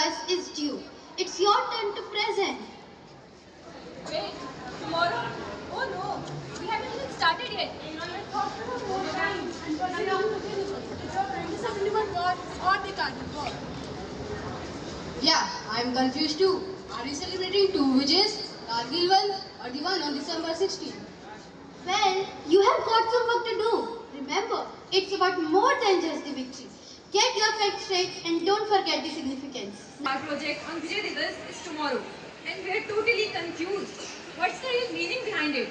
Diwas is due. It's your turn to present. Wait, tomorrow? Oh no, we haven't even started yet. I thought there was more time. And it's your 1971 war or the Kargil war. Yeah, I'm confused too. Are we celebrating two Vijays, Kargil one or the one on December 16th? Well, you have got some work to do. Remember, it's about more than just the victory. Get your facts straight and don't forget the significance. Our project on Vijay Diwas is tomorrow and we are totally confused. What's the real meaning behind it?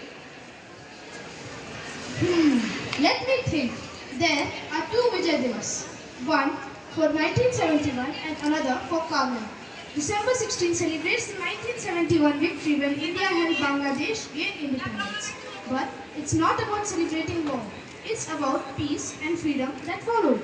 Let me think. There are two Vijay Diwas. One for 1971 and another for Kargil. December 16 celebrates the 1971 victory when India helped Bangladesh gain independence. But it's not about celebrating war. It's about peace and freedom that followed.